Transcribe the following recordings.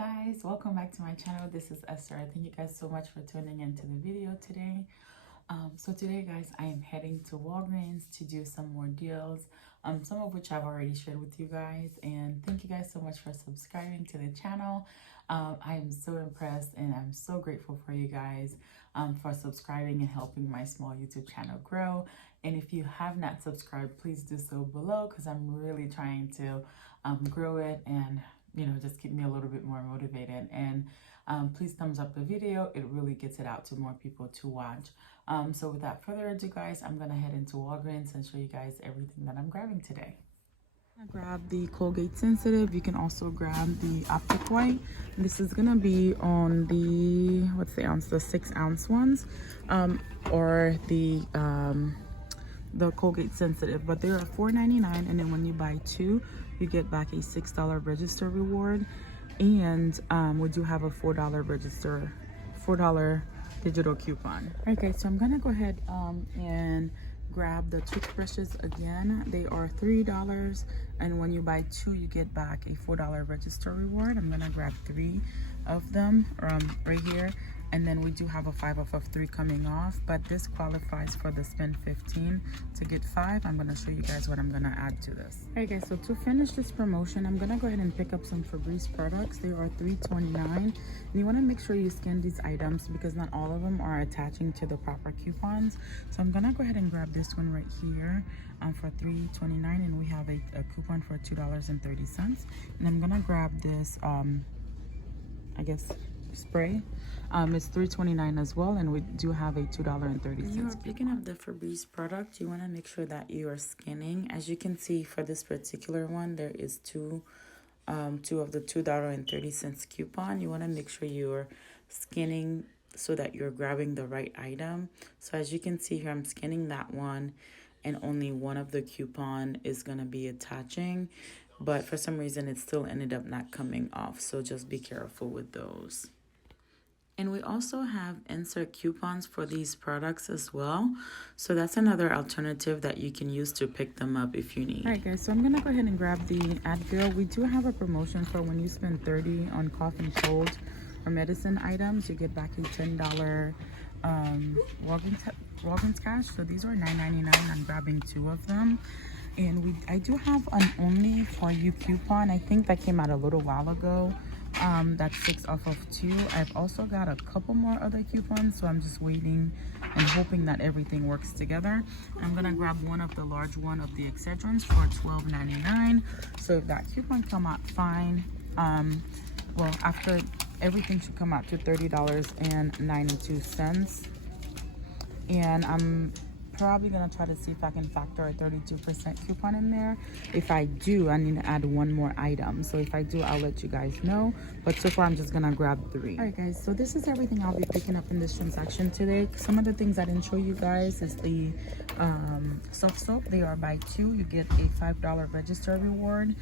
Guys, welcome back to my channel. This is Esther. Thank you guys so much for tuning into the video today. So today guys, I am heading to Walgreens to do some more deals, some of which I've already shared with you guys, and thank you guys so much for subscribing to the channel. I am so impressed and I'm so grateful for you guys for subscribing and helping my small YouTube channel grow. And if you have not subscribed, please do so below, because I'm really trying to grow it and just keep me a little bit more motivated. And please thumbs up the video. It really gets it out to more people to watch. So without further ado guys, I'm gonna head into Walgreens and show you guys everything that I'm grabbing today. I grab the Colgate Sensitive. You can also grab the Optic White. This is gonna be on the, what's the ounce, the 6 ounce ones, or the Colgate Sensitive, but they're at $4.99, and then when you buy 2 you get back a $6 register reward, and we do have a $4 digital coupon. Okay, so I'm gonna go ahead and grab the toothbrushes again. They are $3, and when you buy 2 you get back a $4 register reward. I'm gonna grab 3 of them right here, and then we do have a 5 off of 3 coming off, but this qualifies for the spend 15 to get 5. I'm going to show you guys what I'm going to add to this. Alright guys, so to finish this promotion, I'm going to go ahead and pick up some Febreze products. They are $3.29, and you want to make sure you scan these items because not all of them are attaching to the proper coupons. So I'm going to go ahead and grab this one right here for $3.29, and we have a coupon for $2.30. And I'm going to grab this I guess spray. It's $3.29 as well, and we do have a $2.30. When you are picking up the Febreze product, you want to make sure that you are scanning. As you can see, for this particular one, there is two of the $2.30 coupon. You want to make sure you're scanning so that you're grabbing the right item. So as you can see here, I'm scanning that one, and only one of the coupon is going to be attaching, but for some reason it still ended up not coming off, so just be careful with those. And we also have insert coupons for these products as well, so that's another alternative that you can use to pick them up if you need. All right guys, so I'm gonna go ahead and grab the Advil. We do have a promotion for when you spend $30 on cough and cold or medicine items, you get back a $10 Walgreens cash. So these are $9.99. I'm grabbing 2 of them. And I do have an only for you coupon. I think that came out a little while ago. That's 6 off of 2. I've also got a couple more other coupons, so I'm just waiting and hoping that everything works together. I'm gonna grab one of the large one of the Excedrins for $12.99. So if that coupon come out fine, well, after everything should come out to $30.92. And I'm probably gonna try to see if I can factor a 32% coupon in there. If I do, I need to add 1 more item. So if I do, I'll let you guys know. But so far, I'm just gonna grab 3. All right, guys. So this is everything I'll be picking up in this transaction today. Some of the things I didn't show you guys is the soft soap. They are buy 2. You get a $5 register reward.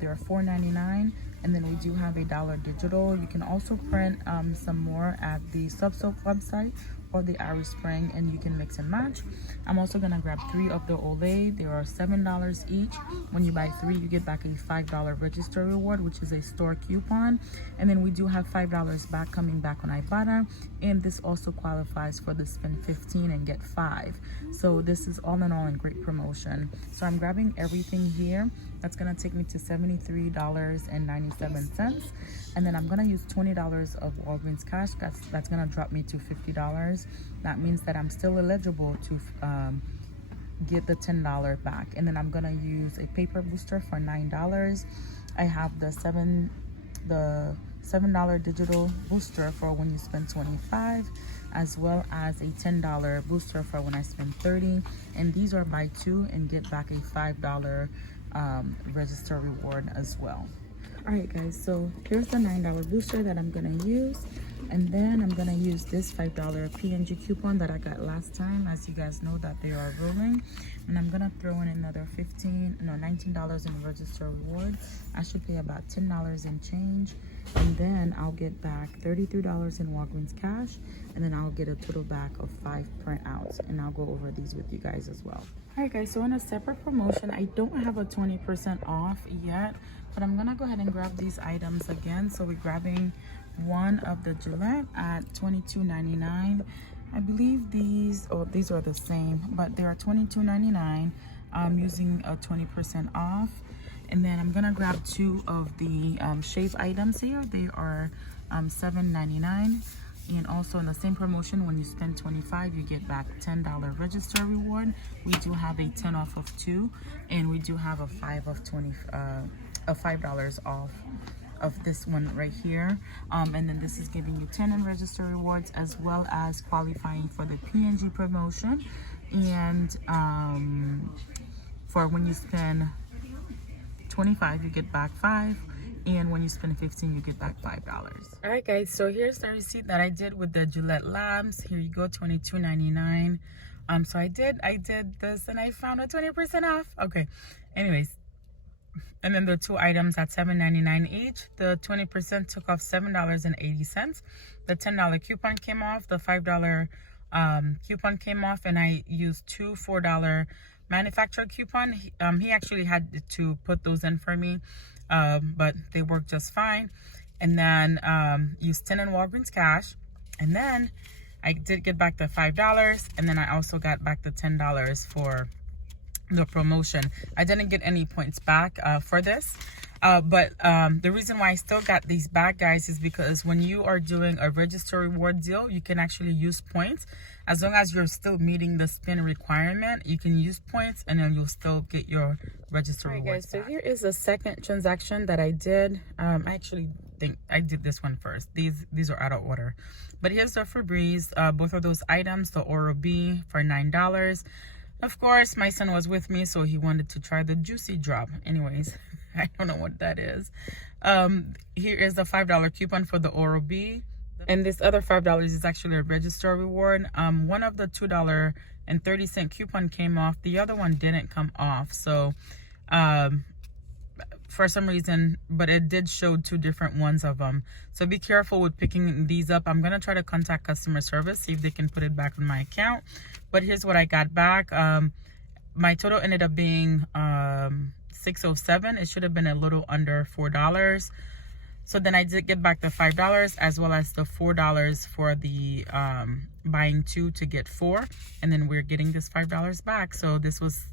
They are $4.99. And then we do have a $1 digital. You can also print some more at the Soap website or the Irish Spring, and you can mix and match. I'm also gonna grab 3 of the Olay. They are $7 each. When you buy 3, you get back a $5 register reward, which is a store coupon. And then we do have $5 back coming back on Ibotta, and this also qualifies for the spend 15 and get 5. So this is all in all a great promotion. So I'm grabbing everything here. That's gonna take me to $73.97, and then I'm gonna use $20 of Walgreens cash. That's gonna drop me to $50. That means that I'm still eligible to get the $10 back. And then I'm gonna use a paper booster for $9. I have the $7 digital booster for when you spend $25, as well as a $10 booster for when I spend $30. And these are buy 2 and get back a $5 register reward as well. All right guys, so here's the $9 booster that I'm gonna use, and then I'm gonna use this $5 P&G coupon that I got last time. As you guys know that they are rolling, and I'm gonna throw in another $19 in register reward. I should pay about $10 in change, and then I'll get back $33 in Walgreens cash, and then I'll get a total back of 5 printouts, and I'll go over these with you guys as well. All right guys, so in a separate promotion, I don't have a 20% off yet, But I'm gonna go ahead and grab these items again. So we're grabbing one of the Gillette at $22.99. I believe these are the same, but they are $22.99. Using a 20% off. And then I'm gonna grab two of the shave items here. They are $7.99. And also in the same promotion, when you spend $25, you get back $10 register reward. We do have a 10 off of 2, and we do have a $5 off of this one right here. And then this is giving you 10 in register rewards, as well as qualifying for the P&G promotion. And for when you spend 25, you get back 5. And when you spend 15, you get back $5. All right, guys, so here's the receipt that I did with the Gillette Labs. Here you go, $22.99. So I did this, and I found a 20% off. Okay, anyways, and then the two items at $7.99 each. The 20% took off $7.80. The $10 coupon came off. The $5 coupon came off, and I used two $4 manufacturer coupon. He actually had to put those in for me. But they work just fine. And then used 10 in Walgreens cash. And then I did get back the $5. And then I also got back the $10 for the promotion. I didn't get any points back for this. But the reason why I still got these back, guys, is because when you are doing a register reward deal, you can actually use points. As long as you're still meeting the spin requirement, you can use points, and then you'll still get your register rewards back. So here is the second transaction that I did. I actually think I did this one first. These are out of order. But here's the Febreze. Both of those items, the Oral-B for $9. Of course, my son was with me, so he wanted to try the Juicy Drop. Anyways, I don't know what that is. Here is the $5 coupon for the Oral-B. And this other $5 is actually a register reward. One of the $2.30 coupon came off. The other one didn't come off. So for some reason, but it did show two different ones of them. So be careful with picking these up. I'm going to try to contact customer service, see if they can put it back on my account. But here's what I got back. My total ended up being $607. It should have been a little under $4. So then I did get back the $5 as well as the $4 for the buying 2 to get 4. And then we're getting this $5 back. So this was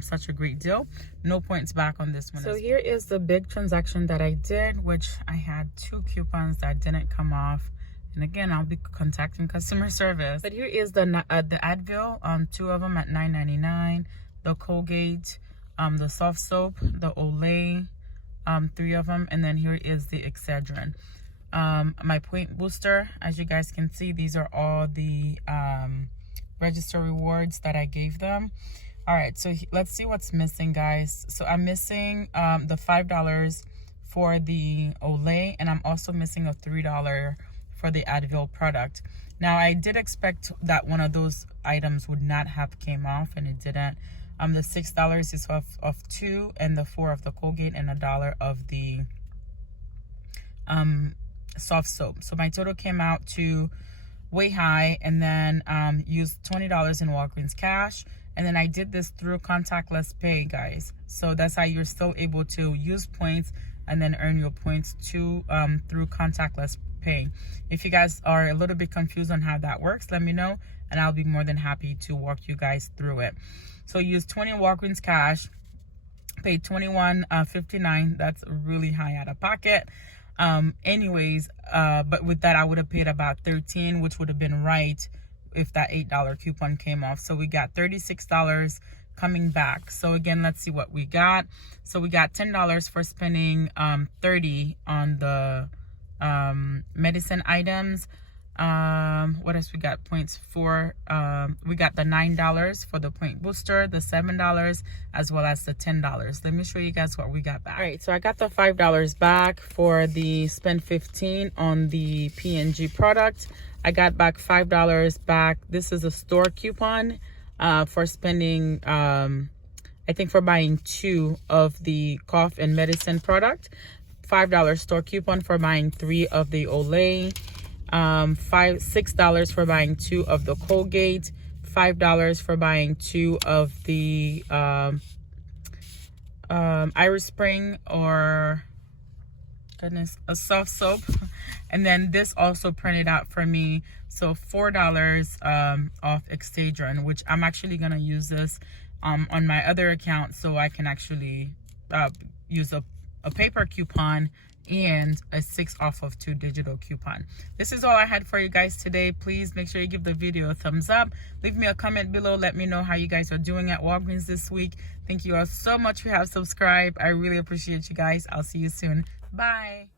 such a great deal. No points back on this one. So here is the big transaction that I did, which I had 2 coupons that didn't come off. And again, I'll be contacting customer service. But here is the Advil, 2 of them at $9.99. The Colgate, the soft soap, the Olay, 3 of them. And then here is the Excedrin. My point booster, as you guys can see, these are all the register rewards that I gave them. All right, so let's see what's missing, guys. So I'm missing the $5 for the Olay, and I'm also missing a $3 for the Advil product. Now, I did expect that one of those items would not have came off, and it didn't. The $6 is of 2, and the 4 of the Colgate, and $1 of the soft soap. So my total came out to way high, and then used $20 in Walgreens cash. And then I did this through contactless pay, guys. So that's how you're still able to use points and then earn your points through contactless pay. If you guys are a little bit confused on how that works, let me know, and I'll be more than happy to walk you guys through it. So use 20 Walgreens cash, paid $21.59. That's really high out of pocket. But with that, I would have paid about $13, which would have been right if that $8 coupon came off. So we got $36 coming back. So again, let's see what we got. So we got $10 for spending $30 on the medicine items. What else we got points for? We got the $9 for the point booster, the $7, as well as the $10. Let me show you guys what we got back. All right, so I got the $5 back for the spend 15 on the P&G product. I got back $5 back. This is a store coupon for spending, I think for buying 2 of the cough and medicine product. $5 store coupon for buying 3 of the Olay. $6 for buying 2 of the Colgate. $5 for buying 2 of the Irish Spring, or goodness, a soft soap. And then this also printed out for me, so $4 off Excedrin, which I'm actually gonna use this on my other account, so I can actually use a paper coupon and a 6 off of 2 digital coupon. This is all I had for you guys today. Please make sure you give the video a thumbs up. Leave me a comment below. Let me know how you guys are doing at Walgreens this week. Thank you all so much who have subscribed. I really appreciate you guys. I'll see you soon. Bye.